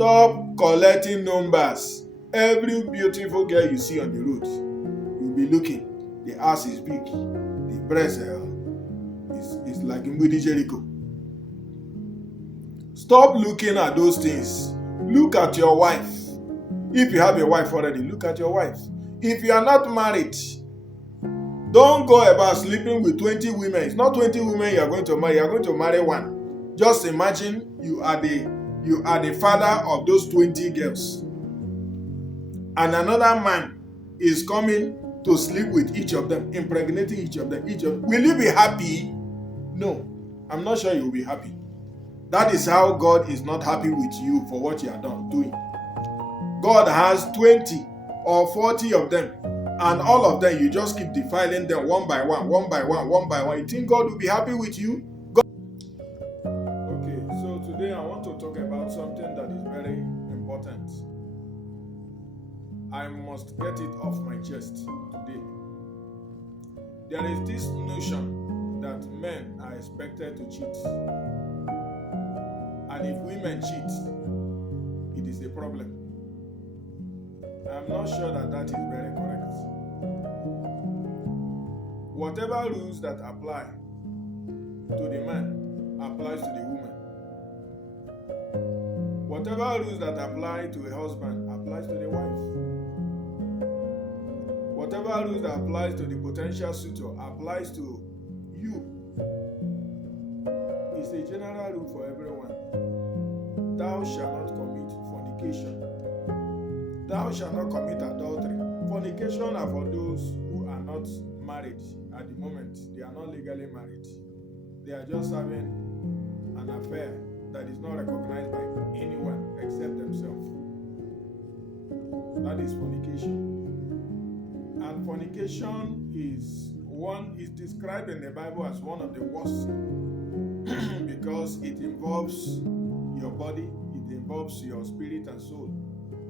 Stop collecting numbers. Every beautiful girl you see on the road, you'll be looking. The ass is big. The breast is like in Mbudi Jericho. Stop looking at those things. Look at your wife. If you have a wife already, look at your wife. If you are not married, don't go about sleeping with 20 women. It's not 20 women you are going to marry. You are going to marry one. Just imagine you are the father of those 20 girls. And another man is coming to sleep with each of them, impregnating each of them. Will you be happy? No. I'm not sure you will be happy. That is how God is not happy with you for what you are doing. God has 20 or 40 of them, and all of them, you just keep defiling them one by one, one by one, one by one. You think God will be happy with you? Okay, so today I want to talk about something that is very important. I must get it off my chest today. There is this notion that men are expected to cheat. And if women cheat, it is a problem. I'm not sure that is very correct. Whatever rules that apply to the man applies to the woman. Whatever rules that apply to a husband applies to the wife. Whatever rules that applies to the potential suitor applies to you. It's a general rule for everyone. Thou shalt not commit fornication. Thou shalt not commit adultery. Fornication are for those who are not married at the moment. They are not legally married. They are just having an affair that is not recognized by anyone except themselves. That is fornication. And fornication is described in the Bible as one of the worst because it involves your body, it involves your spirit and soul.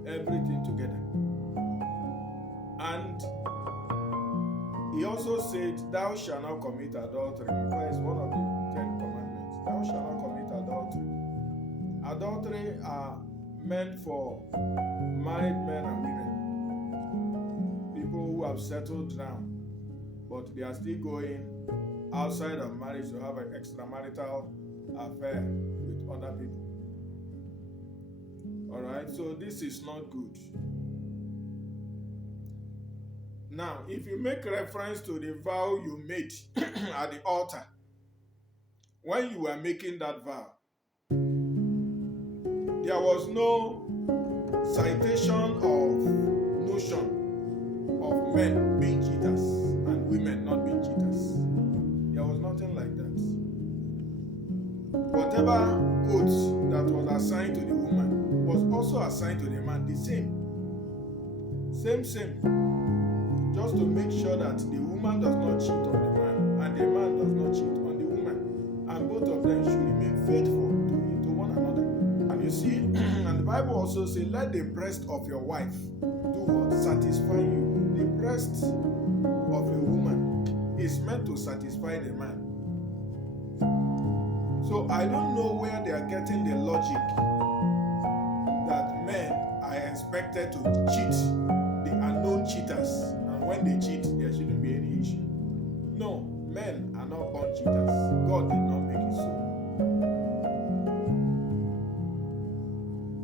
Everything together. And he also said, thou shalt not commit adultery. It's one of the 10 commandments. Thou shalt not commit adultery. Adultery are meant for married men and women. People who have settled down, but they are still going outside of marriage to have an extramarital affair with other people. Alright, so this is not good. Now, if you make reference to the vow you made at the altar, when you were making that vow, there was no citation of notion of men being cheaters and women not being cheaters. There was nothing like that. Whatever oath that was assigned to the woman was also assigned to the man, the same. Just to make sure that the woman does not cheat on the man and the man does not cheat on the woman. And both of them should remain faithful to one another. And you see, and the Bible also says, let the breast of your wife do what? Satisfy you. The breast of a woman is meant to satisfy the man. So I don't know where they are getting the logic that men are expected to cheat the unknown cheaters, and when they cheat, there shouldn't be any issue. No, men are not born cheaters. God did not make it so.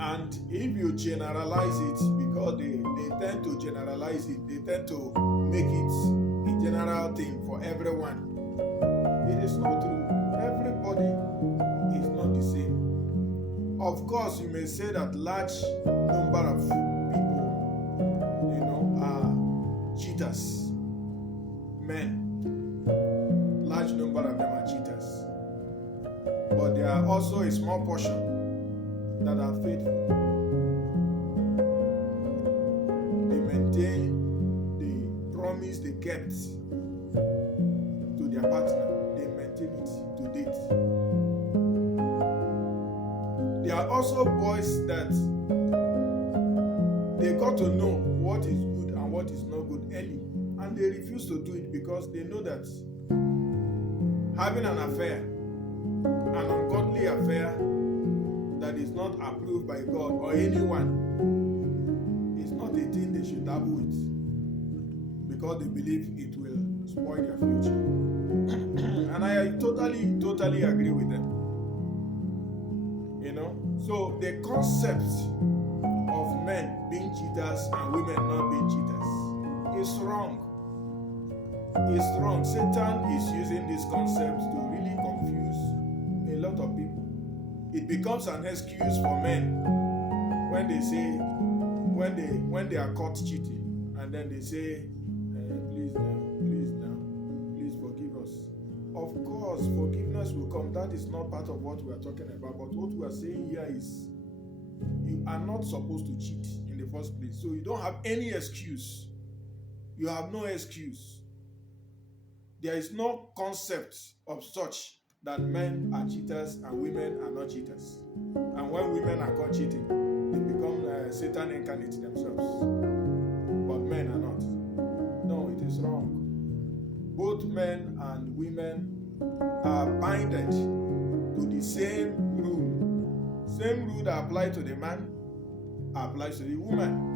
And if you generalize it, because they tend to generalize it, they tend to make it a general thing for everyone. It is not true. Everybody is not the same. Of course, you may say that large number of people, are cheaters. Men. Large number of them are cheaters. But there are also a small portion that are faithful. They maintain the promise they kept to their partner. They maintain it to date. There are also boys that they got to know what is good and what is not good early, and they refuse to do it because they know that having an affair, an ungodly affair, that is not approved by God or anyone is not a thing they should dabble with, because they believe it will spoil their future. And I totally agree with them. So the concept of men being cheaters and women not being cheaters is wrong. It's wrong. Satan is using this concept to really confuse a lot of people. It becomes an excuse for men when they say, when they are caught cheating, and then they say, please forgive us. Of course, forgiveness will come. That is not part of what we are talking about. But what we are saying here is, you are not supposed to cheat in the first place. So you don't have any excuse. You have no excuse. There is no concept of such that men are cheaters and women are not cheaters. And when women are caught cheating, they become Satan incarnate themselves. But men are not. No, it is wrong. Both men and women are binded to the same rule. Same rule that applies to the man applies to the woman.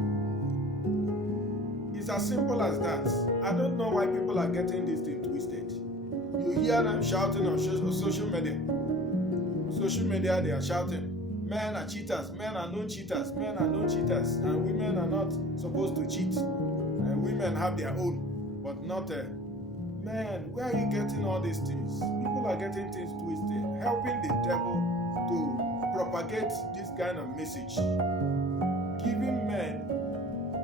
It's as simple as that. I don't know why people are getting this thing twisted. You hear them shouting on social media. On social media, they are shouting, men are cheaters, men are no cheaters, men are no cheaters, and women are not supposed to cheat. And women have their own, but not men. Where are you getting all these things? People are getting things twisted, helping the devil to propagate this kind of message, giving men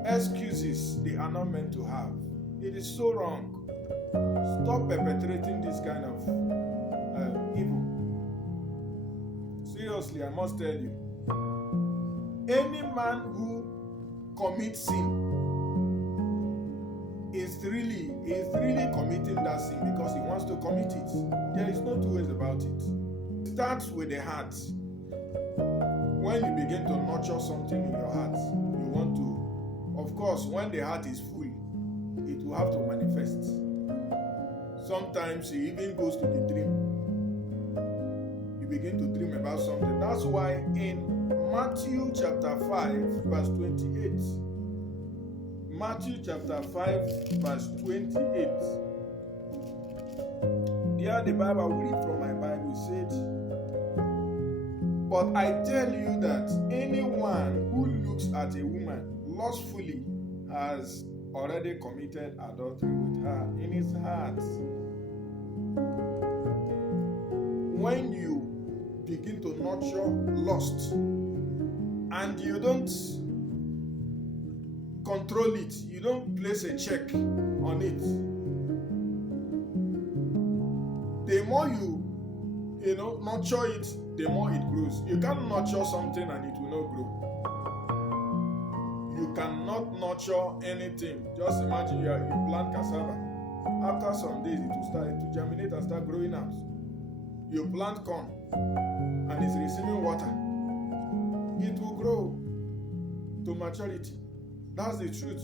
excuses they are not meant to have. It is so wrong. Stop perpetrating this kind of evil. Seriously, I must tell you, any man who commits sin is really committing that sin because he wants to commit it. There is no two ways about it. It starts with the heart. When you begin to nurture something in your heart, you want to, of course, when the heart is full, it will have to manifest. Sometimes it even goes to the dream. You begin to dream about something. That's why in Matthew chapter 5, verse 28, Matthew chapter 5, verse 28, there the Bible, I will read from my Bible, said, but I tell you that anyone who looks at a woman lustfully has already committed adultery with her in his heart. When you begin to nurture lust and you don't control it, you don't place a check on it, the more you nurture it, the more it grows. You can't nurture something and it will not grow. You cannot nurture anything. Just imagine you plant cassava. After some days, it will start to germinate and start growing out. You plant corn and it's receiving water. It will grow to maturity. That's the truth.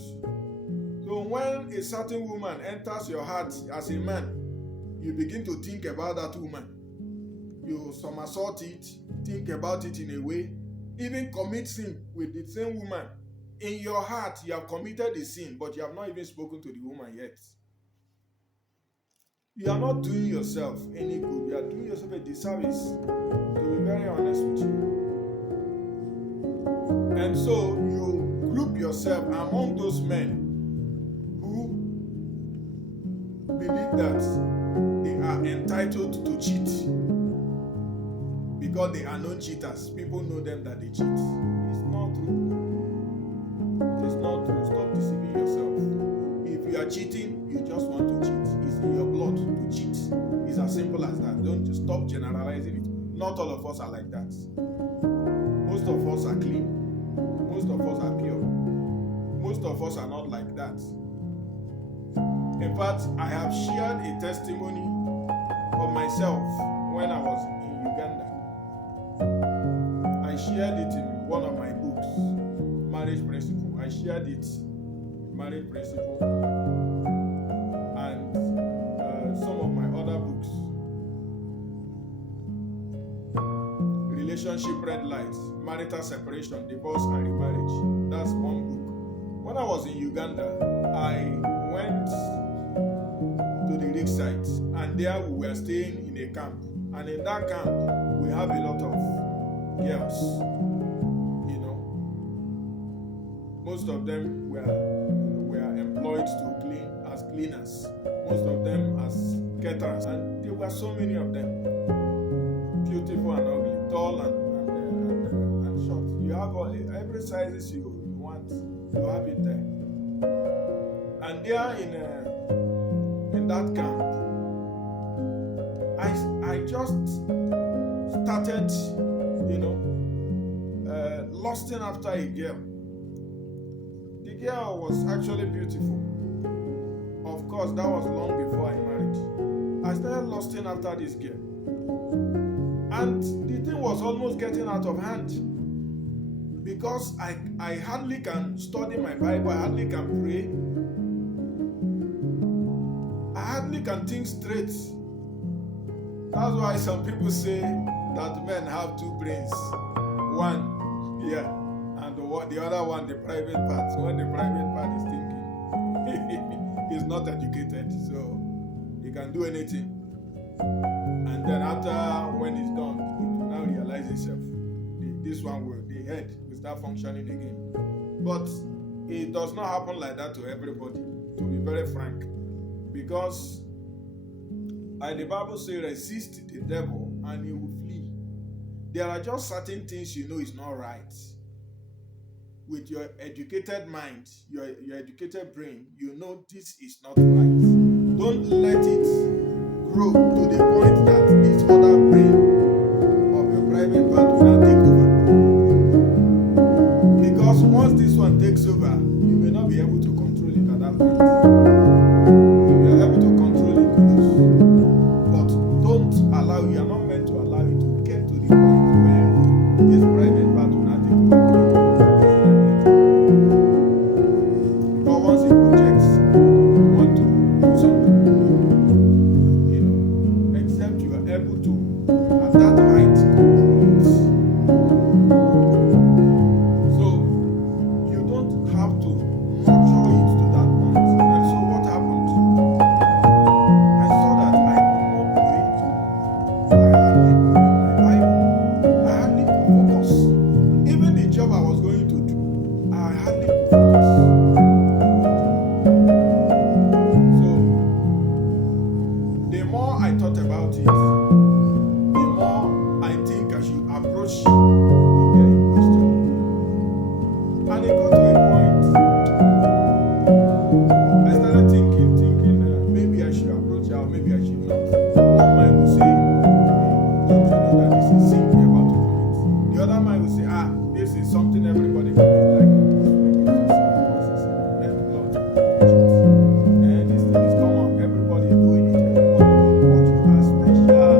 So when a certain woman enters your heart as a man, you begin to think about that woman. You somersault it, think about it in a way, even commit sin with the same woman. In your heart, you have committed the sin, but you have not even spoken to the woman yet. You are not doing yourself any good. You are doing yourself a disservice, to be very honest with you. And so you group yourself among those men who believe that they are entitled to cheat because they are known cheaters. People know them that they cheat. It's not true. It is not true. Stop deceiving yourself. If you are cheating, you just want to cheat. It's in your blood to cheat. It's as simple as that. Don't just stop generalizing it. Not all of us are like that. Most of us are clean. Most of us are pure. Most of us are not like that. In fact, I have shared a testimony of myself when I was in Uganda. I shared it in one of my books, Marriage Principle. I shared it in Marriage Principle and some of my other books, Relationship Red Lights, Marital Separation, Divorce and Remarriage. That's one book. When I was in Uganda, I went to the rig site, and there we were staying in a camp. And in that camp, we have a lot of girls. You know, most of them were employed to clean as cleaners. Most of them as caterers, and there were so many of them, beautiful and ugly, tall and short. You have every sizes you want, you have it there. And there in that camp, I just started, lusting after a girl. The girl was actually beautiful. Of course, that was long before I married. I started lusting after this girl. And the thing was almost getting out of hand. Because I hardly can study my Bible, I hardly can pray. I hardly can think straight. That's why some people say that men have two brains. One, and the other one, the private part. When the private part is thinking, he's not educated, so he can do anything. And then after, when he's done, he will now realize himself. The head will start functioning again. But it does not happen like that to everybody, to be very frank. Because the Bible says, resist the devil and he will flee. There are just certain things you know is not right. With your educated mind, your educated brain, you know this is not right. Don't let it grow to the point that this other brain of your private part will not take over. Because once this one takes over, you may not be able to control it at that point. If you are able to control it, but don't allow, you are not meant to allow it to get to the point where this private part will not take over. Because once it projects, you want to do something. Except you are able to, at that height, control it. So you don't have to nurture it to that point. And so what happened? I saw that I could not pray. I hardly could read my Bible. I hardly could focus. Even the job I was going to do, I hardly could focus. So the more I thought about it, the more I think I should approach the girl in question. And it got to a point, I started thinking, maybe I should approach her, maybe I should not. One mind will say, don't you know that this is sin you're about to commit? The other mind will say, this is something everybody commits, like maybe just my causes, let blood, and this thing is common, everybody is doing it, but you are special.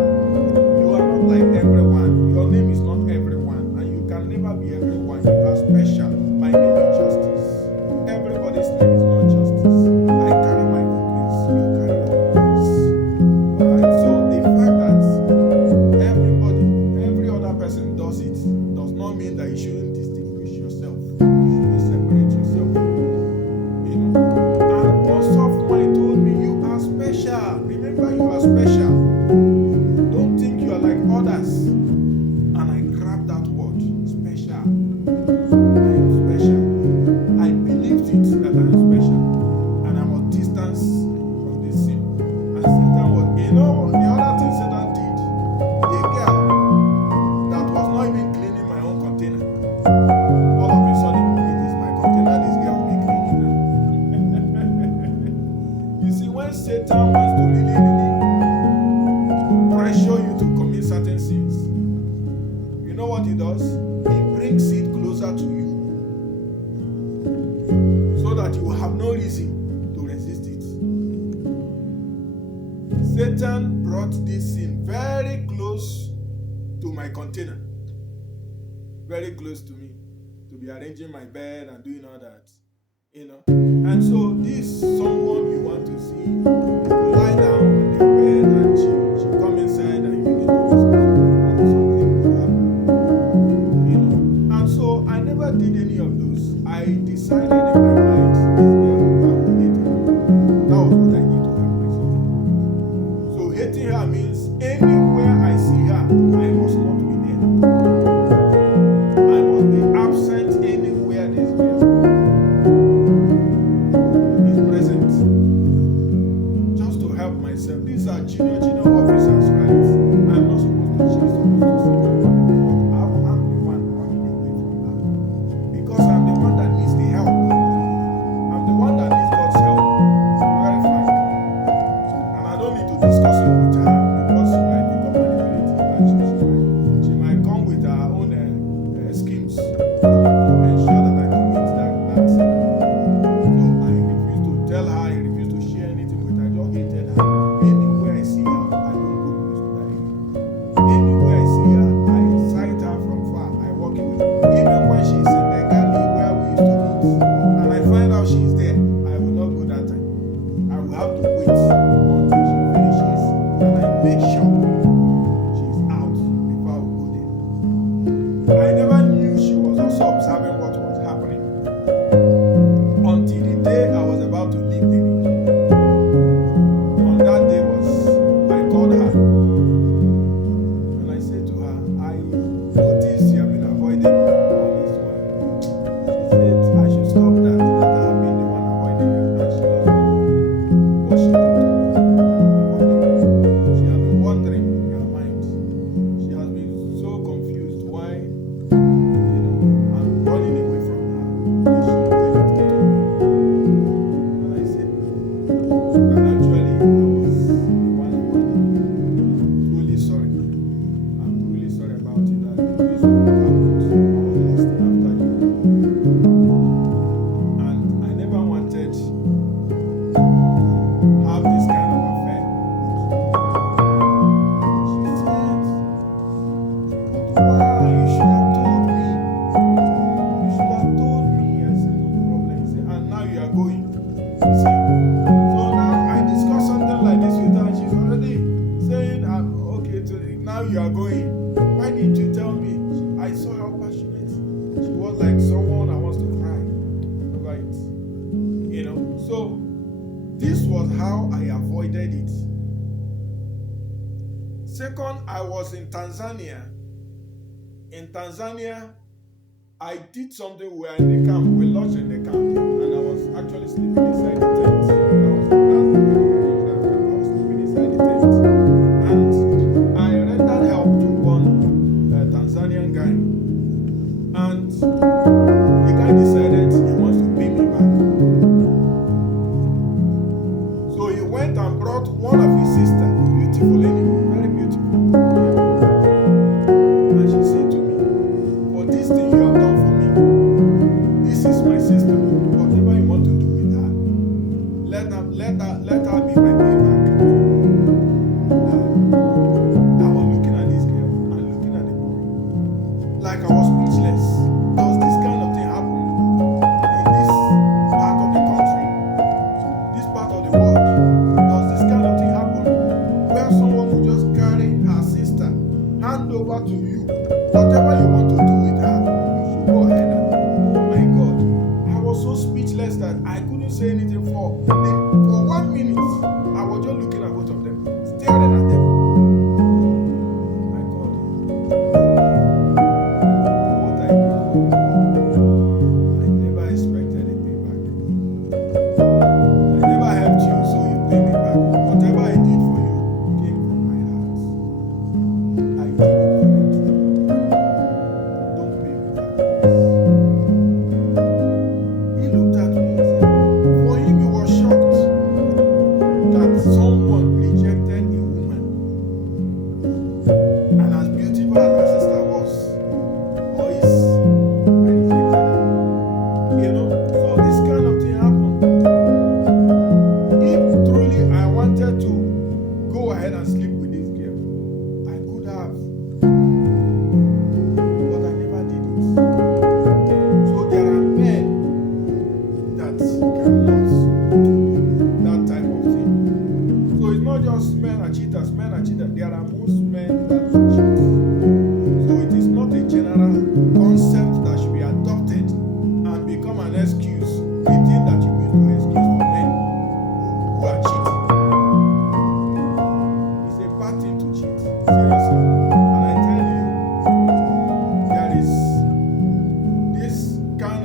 You are not like everyone. Your name is not everyone, and you can never be everyone. You are special. My name is Justice. Everybody's name is not Justice. I carry my own grace. You carry your own grace. Alright? So the fact that every other person does it, does not mean that you shouldn't distinguish yourself. You shouldn't separate yourself. And one soft mind told me, you are special. Remember, you are special. Don't think you are like others. And I grabbed that word, special. I am special. I believed it that I am special. And I must distance from this sin. And Satan was, the other thing Satan did, the girl that was not even cleaning my own container, all of a sudden, it is my container this girl will be cleaning now. You see, when Satan wants to really pressure you to commit certain sins, you know what he does? He brings it closer to you so that you will have no reason to resist it. Satan brought this sin very close to my container, very close to me, to be arranging my bed and doing all that. And so this someone you want to see, you lie down on their bed and she come inside and you begin to discuss something will happen. any of those. I decided in my mind, this girl, I will hate her. That was what I did to help myself. So hating her means anywhere I see her, I must not be there. I must be absent anywhere this girl is present. Just to help myself. These are junior officers, right? I'm not supposed to, she's supposed to see me running, but I'm the one running away from her. Because I'm the one that needs the help. I'm the one that needs God's help. Very frank. And I don't need to discuss it with her because she might become manipulative. And she might come with her own schemes to ensure that I commit that sin. So I refuse to tell her, I refuse to share anything with her. I just hated her. Anywhere I see her, I don't go close to that area. Anywhere I see her, I sight her from far. I walk away. Even when she's in the galley where we used to meet, and I find out she's there, I will not go that time. I will have to wait until she finishes, and I make sure she's out before I will go there. I never knew she was also observing what was happening until the day I was about to leave the room. On that day I called her and I said to her, I noticed you have been avoiding me all this while. She said I should stop that I have been the one avoiding her, and she doesn't know what she did to me. She has been wondering in her mind. She has been so confused why I'm running away from her. Did she do anything to me? And I said that actually I was the one avoiding her. I'm truly sorry. I'm truly sorry about it. That this was what happened. I was lusting after you. And I never wanted to have this kind of affair with you. She said, but why? You should have told me. You should have told me. I said, no problem. He said, and now you are going. You see? So now I discuss something like this with her, and she's already saying, okay, now you are going. Why didn't you tell me? I saw how passionate she was, like someone that wants to cry over it. So this was how I avoided it. Second, I was in Tanzania. In Tanzania, I did something where in the camp, we lodged in the camp, and I was actually sleeping inside the tent. That's the way they arranged that camp. I was sleeping inside the tent. And I rendered help to one Tanzanian guy. And the guy decided he wants to pay me back. So he went and brought one of his sisters, beautiful anyway, very beautiful. And she said to me, for this thing you have done for me, this is my sister. Whatever you want to do with her,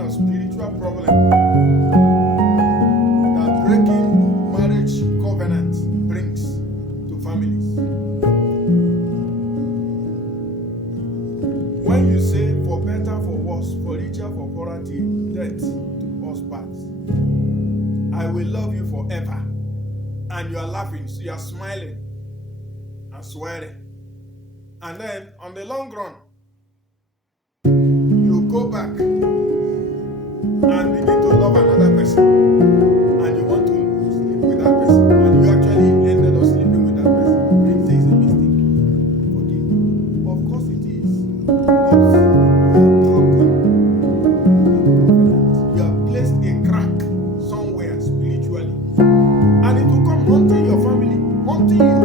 of spiritual problem that breaking marriage covenant brings to families. When you say for better, for worse, for richer, for poorer, death to us parts, I will love you forever. And you are laughing, so you are smiling and swearing. And then on the long run, you go back and begin to love another person. And you want to sleep with that person. And you actually ended up sleeping with that person. And you say it's a mistake. Forgive. Of course it is. But you have broken the covenant. You have placed a crack somewhere spiritually. And it will come haunting your family, haunting you.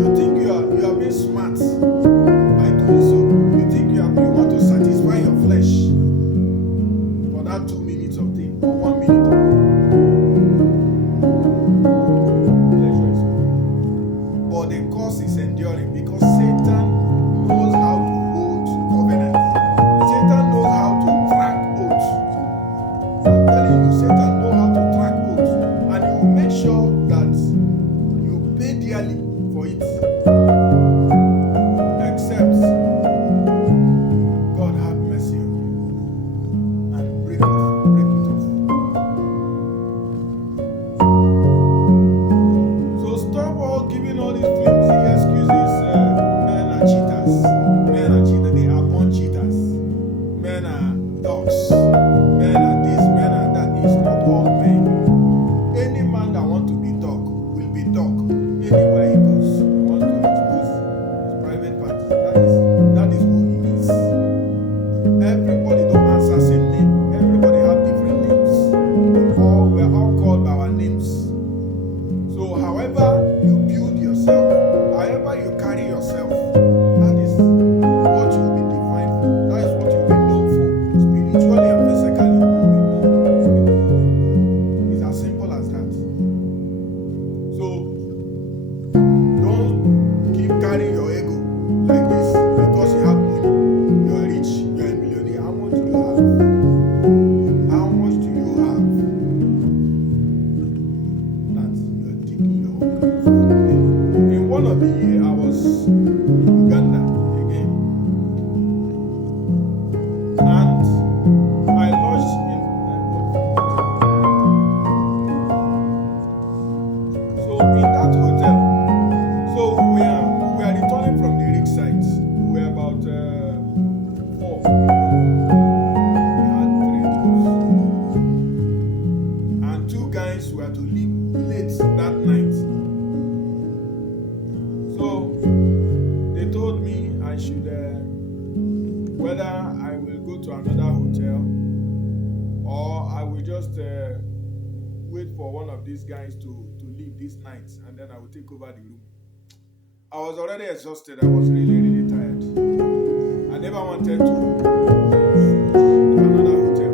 You think you are being smart by doing so. You think you want to satisfy your flesh for that 2 minutes of thing or 1 minute of pleasure is good. But the cause is enduring because Satan knows how to hold covenant. Satan knows how to track oaths. I'm telling you, Satan knows how to track oaths, and he will make sure that you pay dearly for it. Except God have mercy on you and break it off. So stop all giving all these flimsy excuses. Men are cheaters. Men are cheaters. They are born cheaters. Men are dogs. Men are this. Men are that. It's not all men. Any man that wants to be dog will be dog anywhere he goes. He wants to expose his private parts. That is who he is. Everybody don't answer same name. Everybody have different names. We're all called by our names. So however you build yourself, however you carry yourself, that is what you will be defined for. That is what you will be known for. Spiritually and physically, you will be known. It's as simple as that. So don't keep carrying your ego like this because you have money. You are rich. You are a millionaire. How much do you have? How much do you have that you are digging your own grave? In one of the years, I was in Uganda again, and I lodged in that hotel. So we were returning from the rig site. We were about 4 people. We had 3 groups. And 2 guys were to leave late that night. So they told me I should, whether I will go to another hotel or I will just wait for one of these guys to leave this night and then I will take over the room. I was already exhausted. I was really, really tired. I never wanted to switch to another hotel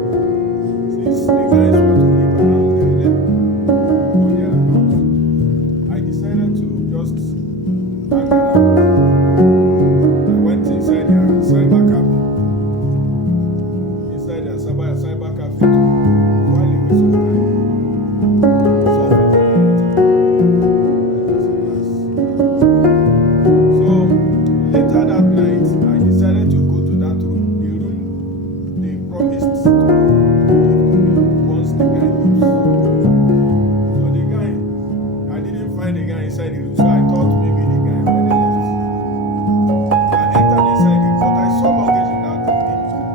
since the guys were to leave around 11 or thereabouts. I decided to just hang around. I went inside their cyber cafe. Inside their cyber cafe while they were some time. Later that night, I decided to go to that room. The room they promised to give to me once the guy leaves. So the guy, I didn't find the guy inside the room, so I thought maybe the guy already left. I entered inside the room, but I saw luggage in that room,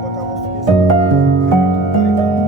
but I was feeling sleepy. I need to lie down.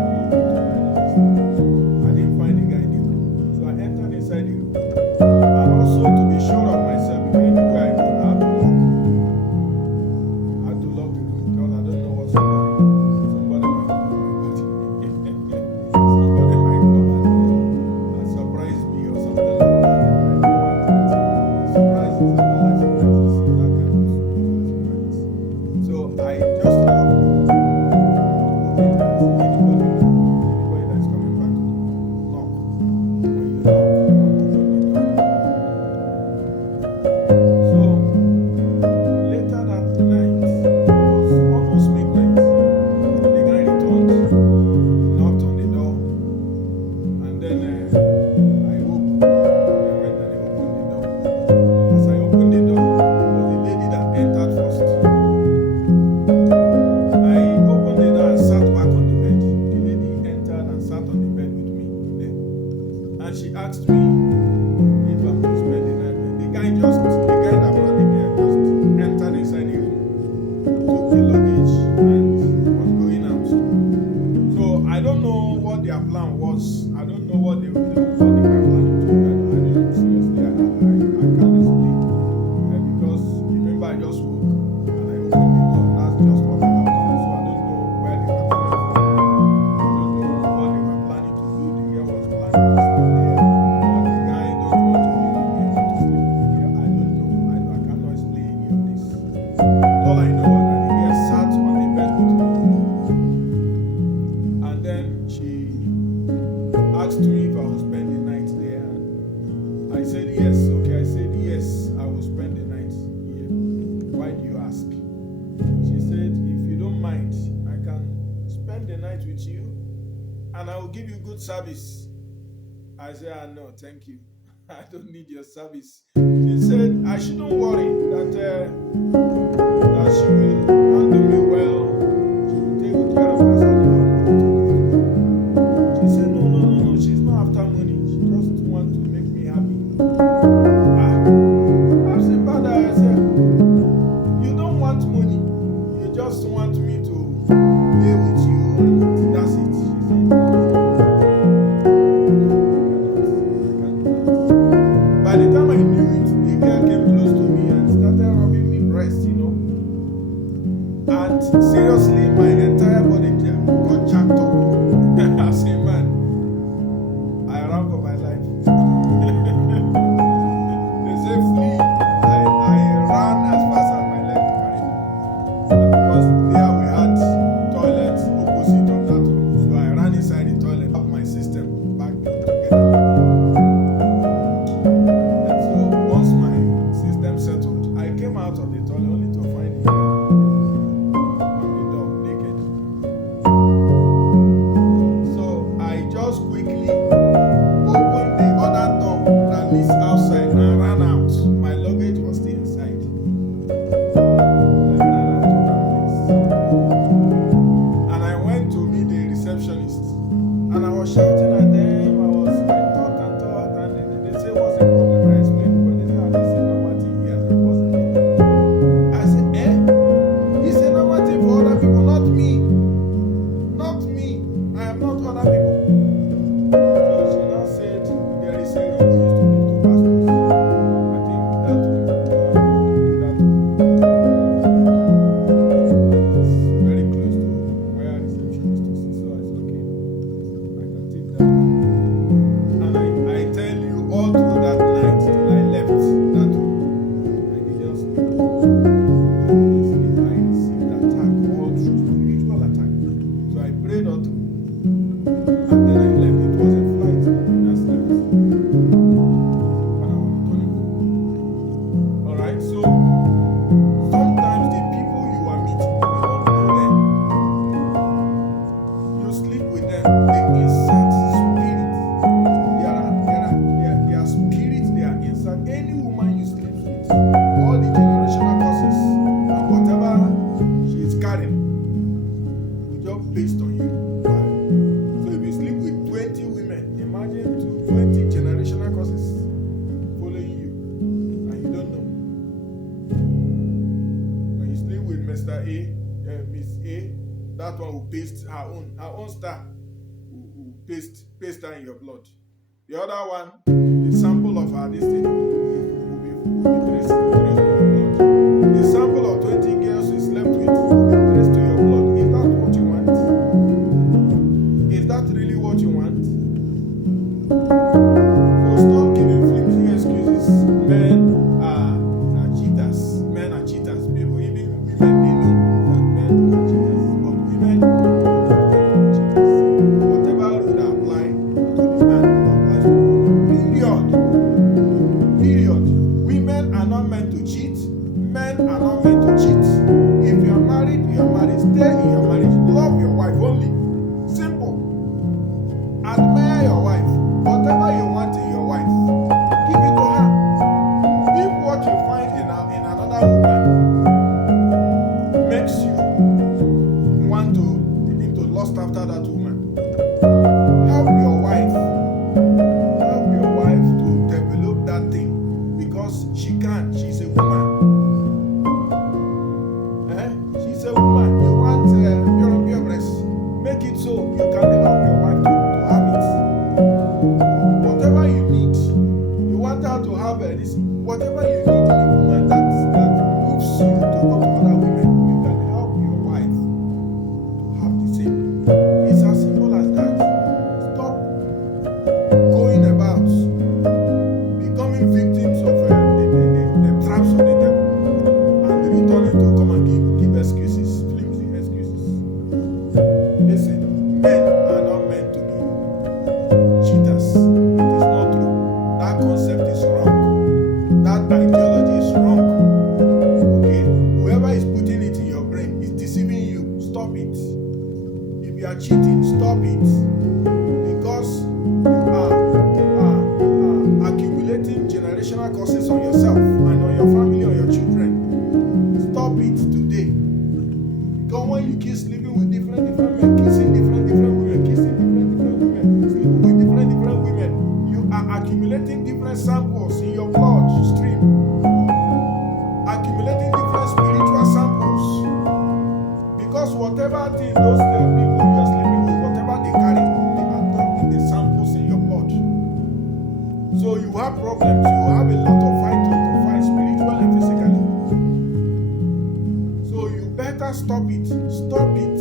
their plan was. I don't know what they were planning to do. I don't seriously. I can't explain. Because remember, I just woke and I opened the door. That's just what I have done. So I don't know where they were coming from. I don't know what they were planning to do. The girl was planning to sleep there. Or the guy don't want to leave the girl to sleep with the girl. I don't know. I cannot explain any of this. All I know is that the girl sat on the bed with me. And then she asked me if I would spend the night there. I said yes. Okay, I said yes, I will spend the night here. Why do you ask? She said, if you don't mind, I can spend the night with you and I will give you good service. I said, no, thank you. I don't need your service. She said, I shouldn't worry that she will handle me well. She will take good care of us. She said, no, she's not after money. She just wants to make me happy. I said, Father, I said, you don't want money. You just want me to play with you and that's it. She said, by the time I knew it, the girl came close to me and started rubbing me breast, And seriously, my entire body got jacked up. As a man, I ran for my life. They say flee. I ran as fast as my leg could carry me. And because there we had toilets opposite of that room, so I ran inside the toilet, up my system back together. And so once my system settled, I came out of the toilet only to find the girl on the door naked. So I just quickly opened the other door that leads outside and ran out. My luggage was still inside. I ran out of that place. And I went to meet the receptionist. And I was shouting at them. I thought, and they say, what's the problem? I explained, but they said, it's a normal thing here. I wasn't there. I said, it's a normal thing for other people, not me. Not me. I am not other people. So she now said, there is a room we used to give to pastors. I think that room, is very close to where reception used to sit. So I said, okay, I can take that room. And I tell you, all through that night till I left that room, I didn't sleep. I received attack all through, spiritual attack. So I prayed all through. And then I left. It was a flight. And I slept. When I was returning home. Alright, so sometimes the people you are meeting, you don't know them. You sleep with them. They insert spirit. There are spirits, they are insert. Any woman you sleep with, all the generational curses and whatever she is carrying will just based on you. So if you sleep with 20 women, imagine 20 generational curses following you and you don't know. When you sleep with Mr. A, Miss A, that one will paste her own star will paste her in your blood. The other one, the sample of her destiny will be traced to your blood. The sample of 20 girls you slept with will be traced to your blood. Is that what you want? Is that really what you want? So stop giving flimsy excuses. Men are cheaters. Men are cheaters. People, even women, they know that men are cheaters. But women are not cheaters. Whatever would apply to the man applies to the woman. Period. Women are not meant to cheat. Men are not meant to cheat. If you are married, you are married. Stay in your marriage. Love your wife only. Simple. Admire your wife. Whatever you want in your wife, give it to her. If what you find in another woman makes you want to begin to lust after that woman, help your wife. Help your wife to develop that thing because she can. She's a woman. She's a woman. You want your breast. Make it so you can help your wife to If you are cheating, stop it. Because you are accumulating generational curses on yourself and on your family or your children. Stop it today. Because when you keep sleeping with different men, kissing different women, kissing different women, sleeping with different women, you are accumulating different samples in your blood stream, accumulating different spiritual samples. Because whatever thing those people you are sleeping with, whatever they carry, they are dumping the samples in your blood. So you have problems. You have a lot of fight to fight, spiritually and physically. So you better stop it. Stop it.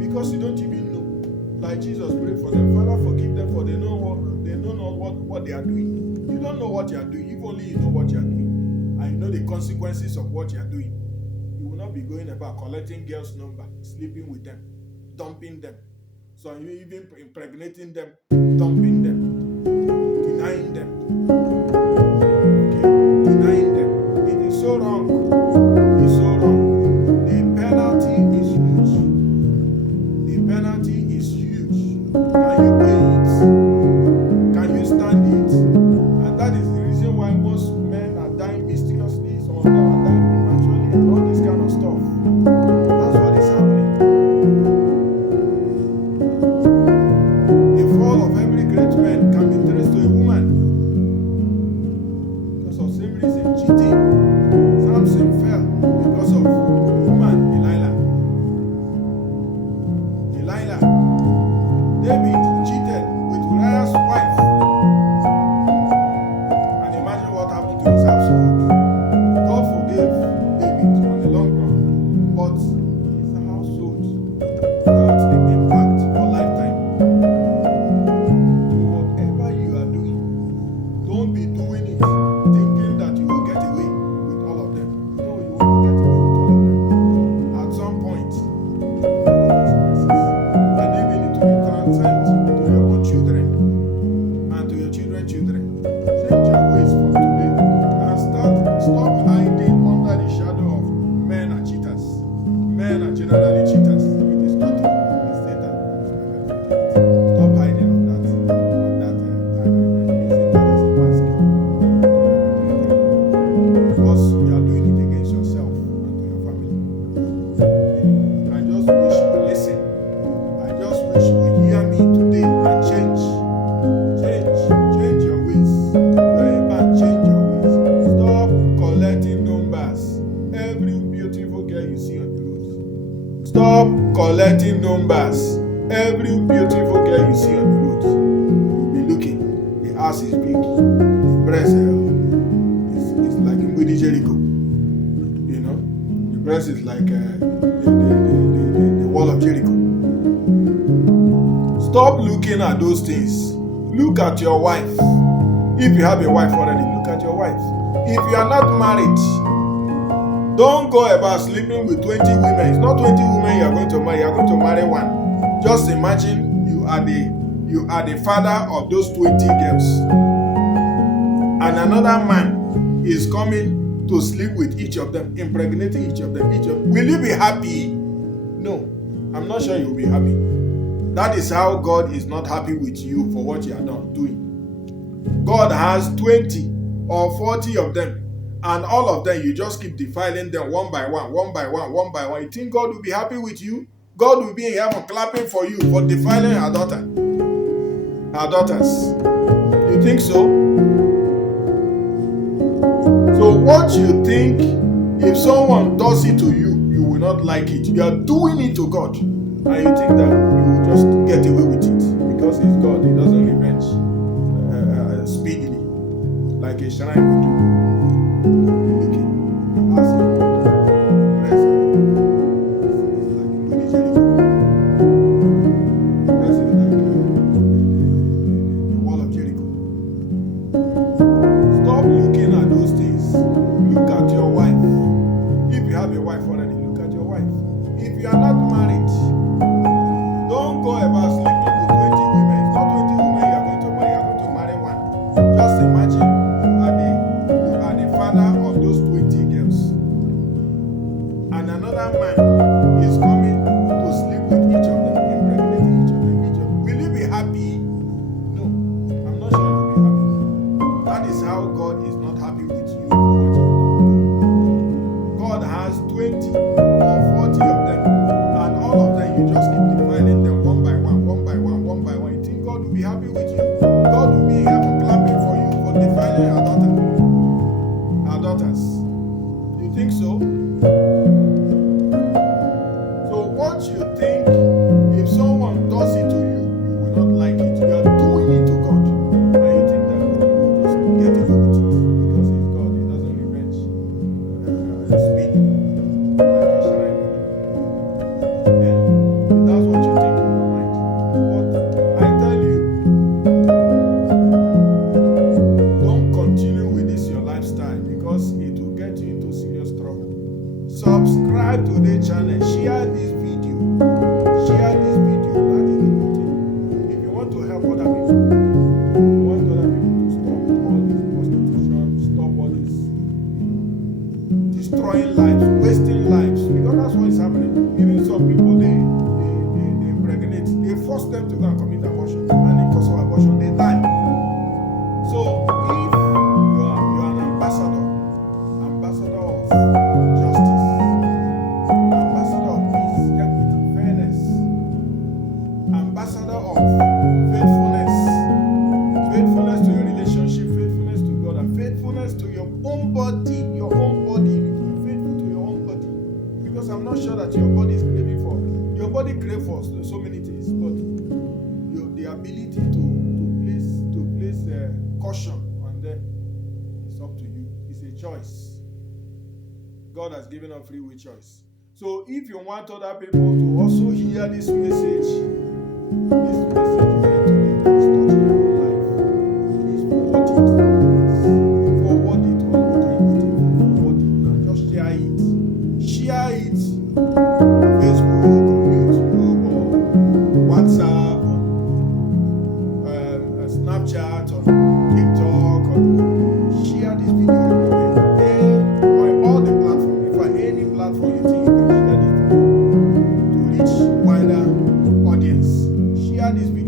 Because you don't even know. Like Jesus prayed for them. Father, forgive them, for they don't know what they are doing. You don't know what you are doing. If only you know what you are doing, and you know the consequences of what you are doing, you will not be going about collecting girls' number, sleeping with them, dumping them. So you even impregnating them, dumping them, denying them. Okay, denying them. It is so wrong. It's so wrong. The penalty is huge. The penalty is huge. Can you pay it? Can you stand it? And that is the reason why most men are dying mysteriously. Some of them are dying prematurely and all this kind of stuff. That's what is happening. The fall of every great man can be traced to a woman. Because of same reason, cheating. Samson fell because of a woman, Delilah. David cheated with Uriah's wife. And imagine what happened to his household. God forgave David on the long run, but his household felt the impact for lifetime. So whatever you are doing, don't be doing it thinking that you will get away with all of them. No, you will not get away with all of them. At some point, and even it will transcend to your own children and to your children's children. Change your ways from today and stop hiding under the shadow of men and cheaters. Men are generally cheaters. It is not true. It's Satan. Stop hiding on that using that as a mask. Because you are doing it against yourself and to your family. I just wish you listen. I just wish you will hear me today and change. Change your ways. You are a man, change your ways. Stop collecting numbers. Every beautiful girl you see on the road. Stop collecting numbers. Every beautiful girl you see on the road. You'll be looking. The ass is big. The breast is like in Widi Jericho. You know? The breast is like the wall of Jericho. Stop looking at those things. Look at your wife. If you have a wife already, look at your wife. If you are not married, don't go about sleeping with 20 women. It's not 20 women you are going to marry. You are going to marry one. Just imagine you are the father of those 20 girls. And another man is coming to sleep with each of them, impregnating each of them. Will you be happy? No. I'm not sure you'll be happy. That is how God is not happy with you for what you are not doing. God has 20 or 40 of them, and all of them, you just keep defiling them one by one. You think God will be happy with you? God will be in heaven clapping for you for defiling her daughters. You think so? So what you think, if someone does it to you, you will not like it. You are doing it to God. And you think that you will just get away with it because it's God. He doesn't revenge speedily like a shrine would do. Okay. Ask him. Press it's like a Widi Jericho. Press is like the wall of Jericho. Stop looking at those things. Look at your wife. If you have a wife already, look at your wife. If you are not married, don't go about sleeping with 20 women. It's not 20 women you are going to marry. You are going to marry one. Just imagine you are force them to go and commit abortion, and in cause of abortion, they die. So if you are an ambassador of justice, ambassador of peace, equity, fairness, ambassador of faithfulness to your relationship, faithfulness to God, and faithfulness to your own body. Be faithful to your own body, because I'm not sure that your body is craving for. Your body craves for so many things, but the ability to place caution on them is up to you. It's a choice. God has given us free will choice. So if you want other people to also hear this message you heard today that is touching your life, please forward it. What are you waiting for? Forward it. Just share it. Share it. Facebook or YouTube or WhatsApp or Snapchat or TikTok, or share this video everywhere. On all the platforms. If on any platform you think you can share this video to reach wider audience, share this video.